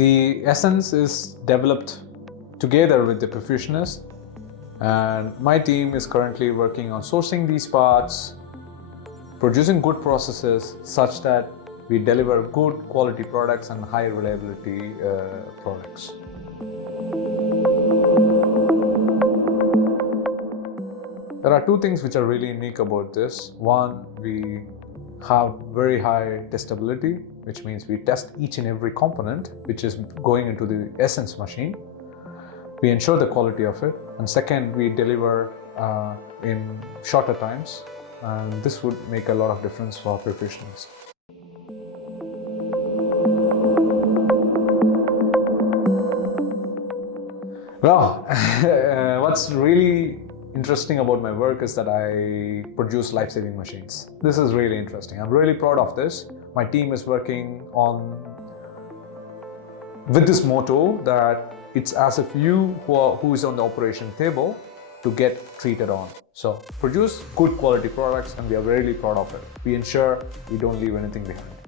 The Essenz is developed together with the perfusionist, and my team is currently working on sourcing these parts, producing good processes such that we deliver good quality products and high reliability products. There are two things which are really unique about this. One, we have very high testability, which means we test each and every component which is going into the Essenz machine. We ensure the quality of it. And second, we deliver in shorter times. And this would make a lot of difference for perfusionists. Well, what's really interesting about my work is that I produce life-saving machines. This is really interesting. I'm really proud of this. My team is working on with this motto that it's as if you who is on the operation table to get treated on. So produce good quality products, and we are really proud of it. We ensure we don't leave anything behind.